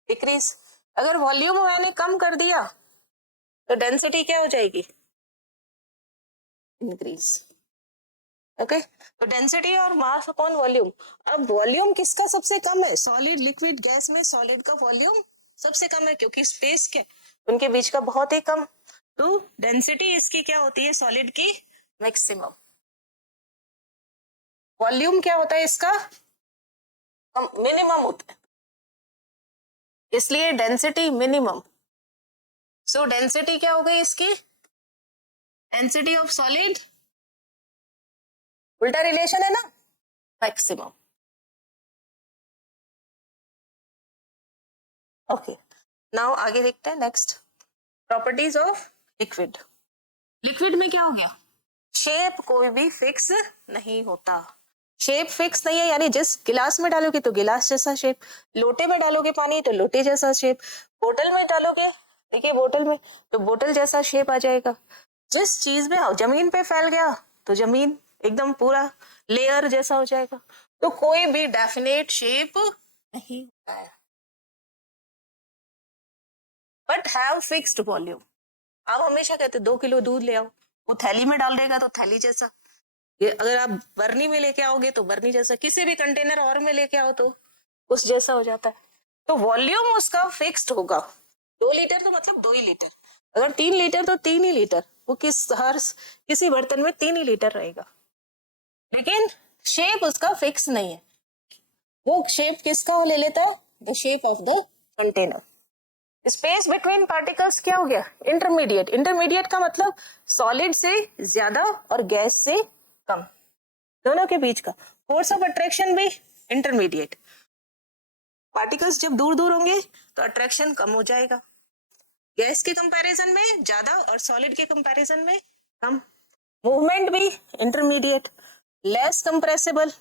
डिक्रीज। अगर वॉल्यूम मैंने कम कर दिया तो डेंसिटी क्या हो जाएगी, इंक्रीज। ओके, तो डेंसिटी और मास अपॉन वॉल्यूम। अब वॉल्यूम किसका सबसे कम है, सॉलिड, लिक्विड, गैस में सॉलिड का वॉल्यूम सबसे कम है क्योंकि स्पेस के उनके बीच का बहुत ही कम। तो डेंसिटी इसकी क्या होती है, सॉलिड की मैक्सिमम। वॉल्यूम क्या होता है इसका, मिनिमम होता है, इसलिए डेंसिटी मिनिमम। सो डेंसिटी क्या हो गई इसकी, डेंसिटी ऑफ सॉलिड, उल्टा रिलेशन है ना, मैक्सिमम। ओके, नाउ आगे देखते हैं next properties of liquid. Liquid में क्या हो गया, शेप कोई भी फिक्स नहीं होता। शेप फिक्स नहीं है, यानी जिस गिलास में डालोगे तो गिलास जैसा शेप, लोटे में डालोगे पानी तो लोटे जैसा शेप, बोतल में डालोगे, देखिए बोतल में, तो बोतल जैसा शेप आ जाएगा। जिस चीज में जमीन पे फैल गया तो जमीन एकदम पूरा लेयर जैसा हो जाएगा। तो कोई भी डेफिनेट शेप नहीं होता है, बट हैव फिक्स्ड वॉल्यूम। आप हमेशा कहते 2 किलो दूध ले आओ, वो थैली में डाल देगा तो थैली जैसा, ये अगर आप बर्नी में लेके आओगे तो बर्नी जैसा, किसी भी कंटेनर और में लेके आओ तो उस जैसा हो जाता है। तो वॉल्यूम उसका फिक्स्ड होगा। 2 लीटर तो मतलब 2 ही लीटर, अगर 3 लीटर तो 3 ही लीटर, वो किसी बर्तन में 3 ही लीटर रहेगा। लेकिन शेप उसका फिक्स नहीं है, वो शेप किसका ले लेता है, the shape of the container. Space between particles क्या हो गया, इंटरमीडिएट। इंटरमीडिएट का मतलब सॉलिड से ज्यादा और गैस से कम, दोनों के बीच का। फोर्स ऑफ अट्रैक्शन भी इंटरमीडिएट। पार्टिकल्स जब दूर दूर होंगे तो अट्रैक्शन कम हो जाएगा, गैस के कंपैरिजन में ज्यादा और सॉलिड के कंपैरिजन में कम। मूवमेंट भी intermediate, less compressible,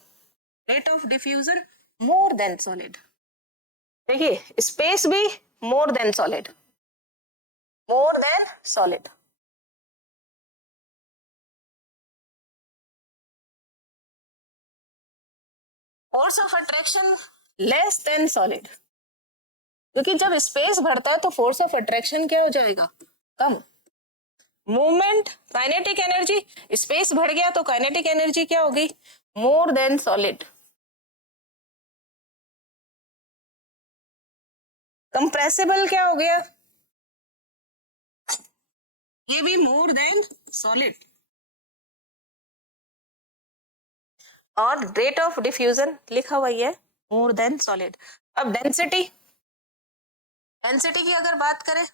rate of diffusion more than solid. देखिए स्पेस भी मोर than solid, more than solid. Force of attraction less than solid, क्योंकि जब स्पेस बढ़ता है तो फोर्स ऑफ अट्रैक्शन क्या हो जाएगा, कम। मूवमेंट, काइनेटिक एनर्जी, स्पेस बढ़ गया तो काइनेटिक एनर्जी क्या होगी, मोर देन सॉलिड। कंप्रेसिबल क्या हो गया, ये भी मोर देन सॉलिड। और रेट ऑफ डिफ्यूजन लिखा हुआ है मोर देन सॉलिड। अब डेंसिटी, डेंसिटी की अगर बात करें,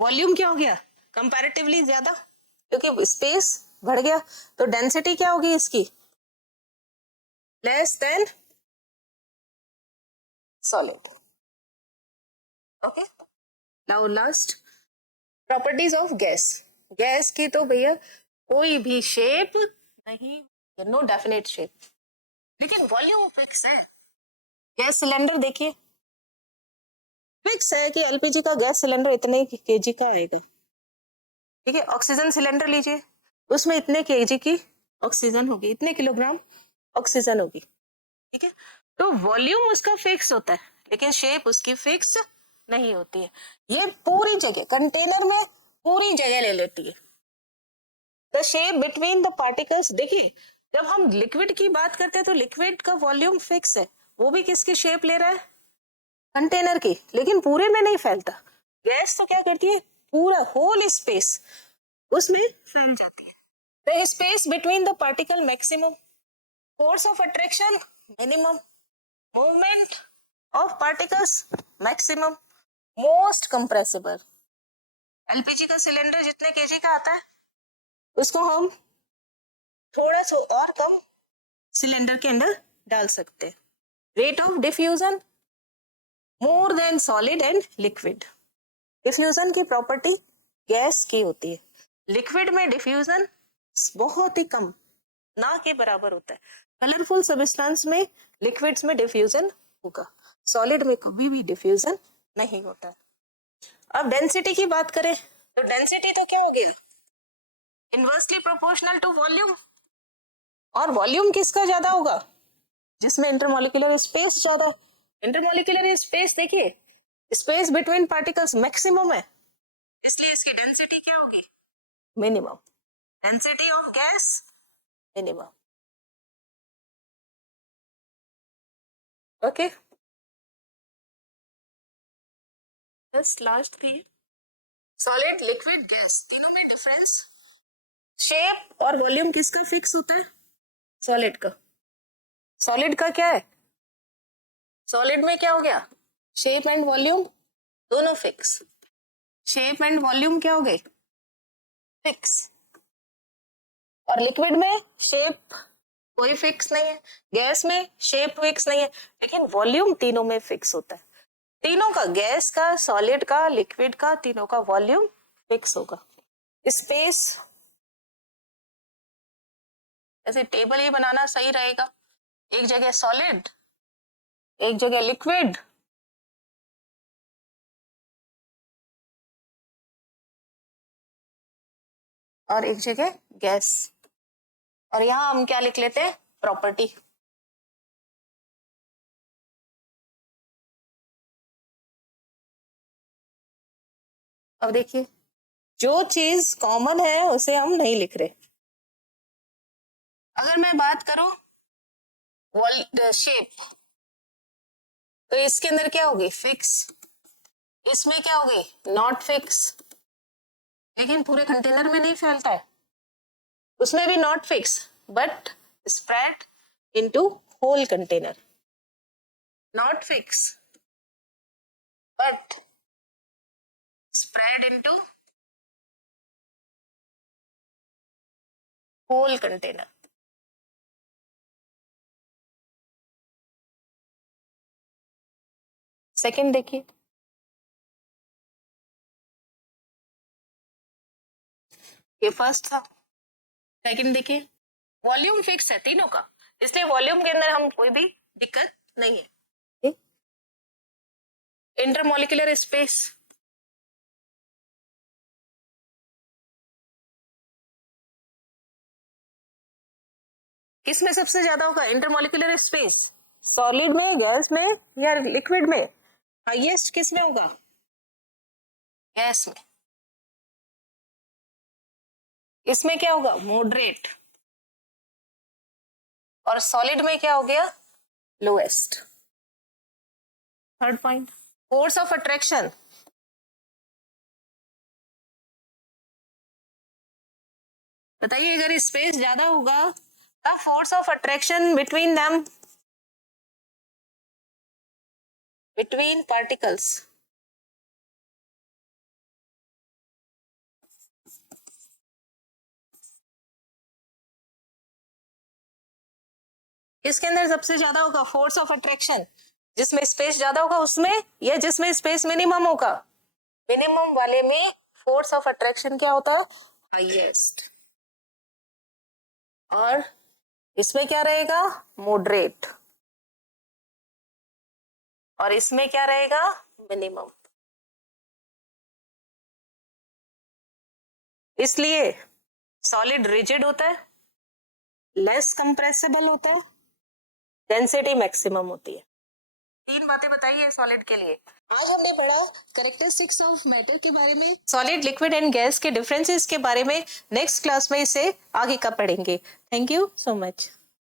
वॉल्यूम क्या हो गया, कंपैरेटिवली ज्यादा, क्योंकि स्पेस बढ़ गया, तो डेंसिटी क्या होगी इसकी, less than solid. Okay, now last properties of gas. Gas की तो भैया कोई भी शेप नहीं, नो डेफिनेट शेप, लेकिन वॉल्यूम फिक्स है। गैस सिलेंडर देखिए, फिक्स है कि एलपीजी का गैस सिलेंडर इतने केजी का आएगा। ठीक है, ऑक्सीजन सिलेंडर लीजिए, उसमें इतने केजी की ऑक्सीजन होगी, इतने किलोग्राम ऑक्सीजन होगी। ठीक है, तो वॉल्यूम उसका फिक्स होता है लेकिन शेप उसकी फिक्स नहीं होती है। ये पूरी जगह कंटेनर में पूरी जगह ले लेती है। The shape between the particles, देखिए जब हम लिक्विड की बात करते हैं तो लिक्विड का वॉल्यूम फिक्स है, वो भी किसकी शेप ले रहा है, कंटेनर की, लेकिन पूरे में नहीं फैलता। गैस तो क्या करती है, पूरा होल स्पेस उसमें फैल जाती है। The space between the particle maximum, force of attraction minimum, movement of particles maximum, most compressible. LPG का सिलेंडर जितने केजी का आता है उसको हम थोड़ा सा और कम सिलेंडर के अंदर डाल सकते हैं। Rate of diffusion more than solid and liquid. Diffusion की प्रॉपर्टी गैस की होती है, लिक्विड में डिफ्यूजन बहुत ही कम, ना के बराबर होता है। कलरफुल सब्सटेंस में, लिक्विड्स में डिफ्यूजन होगा, सॉलिड में कभी भी डिफ्यूजन नहीं होता। अब डेंसिटी की बात करें तो डेंसिटी तो क्या हो गया, इनवर्सली प्रोपोर्शनल टू वॉल्यूम। और वॉल्यूम किसका ज्यादा होगा, जिसमें इंटरमॉलिक्यूलर स्पेस ज्यादा है। इंटरमॉलिक्यूलर स्पेस देखिए, स्पेस बिटवीन पार्टिकल्स मैक्सिमम है, इसलिए इसकी डेंसिटी क्या होगी, minimum. Density of gas minimum. Okay, बस लास्ट भी, सॉलिड लिक्विड गैस तीनों में डिफरेंस, शेप और वॉल्यूम किसका फिक्स होता है, सॉलिड का। सॉलिड का क्या है, सॉलिड में क्या हो गया, शेप एंड वॉल्यूम दोनों फिक्स। शेप एंड वॉल्यूम क्या हो गए, फिक्स। और लिक्विड में शेप कोई फिक्स नहीं है, गैस में शेप फिक्स नहीं है, लेकिन वॉल्यूम तीनों में फिक्स होता है। तीनों का, गैस का, सॉलिड का, लिक्विड का, तीनों का वॉल्यूम फिक्स होगा। स्पेस, ऐसे टेबल ही बनाना सही रहेगा, एक जगह सॉलिड, एक जगह लिक्विड, और एक जगह गैस। और यहां हम क्या लिख लेते हैं, प्रॉपर्टी। अब देखिए, जो चीज कॉमन है उसे हम नहीं लिख रहे। अगर मैं बात करूं शेप, तो इसके अंदर क्या होगी, फिक्स, इसमें क्या होगी, नॉट फिक्स। लेकिन पूरे कंटेनर में नहीं फैलता है, उसमें भी not fix but spread into whole container. Not fix but spread into whole container. Second देखिए, ये फर्स्ट था। सेकंड देखिए, वॉल्यूम फिक्स है तीनों का, इसलिए वॉल्यूम के अंदर हम कोई भी दिक्कत नहीं है। इंटरमॉलिक्यूलर स्पेस, किसमें सबसे ज्यादा होगा इंटरमॉलिक्यूलर स्पेस, सॉलिड में, गैस में या लिक्विड में, हाईएस्ट किस में होगा, गैस में। इसमें क्या होगा, मॉडरेट। और सॉलिड में क्या हो गया, lowest. Third point, force of attraction. बताइए, अगर स्पेस ज्यादा होगा तब force of attraction between them, between particles, इसके अंदर सबसे ज्यादा होगा फोर्स ऑफ अट्रैक्शन, जिसमें स्पेस ज्यादा होगा उसमें, या जिसमें स्पेस मिनिमम होगा, मिनिमम वाले में फोर्स ऑफ अट्रैक्शन क्या होता है, हाईएस्ट। और इसमें क्या रहेगा, मॉडरेट। और इसमें क्या रहेगा, मिनिमम। इसलिए सॉलिड रिजिड होता है, लेस कंप्रेसिबल होता है, डेंसिटी मैक्सिमम होती है। तीन बातें बताइए सॉलिड के लिए। आज हमने पढ़ा कैरेक्टरिस्टिक्स ऑफ मैटर के बारे में, सॉलिड, लिक्विड एंड गैस के डिफरेंसेस के बारे में। नेक्स्ट क्लास में इसे आगे का पढ़ेंगे। Thank you so much.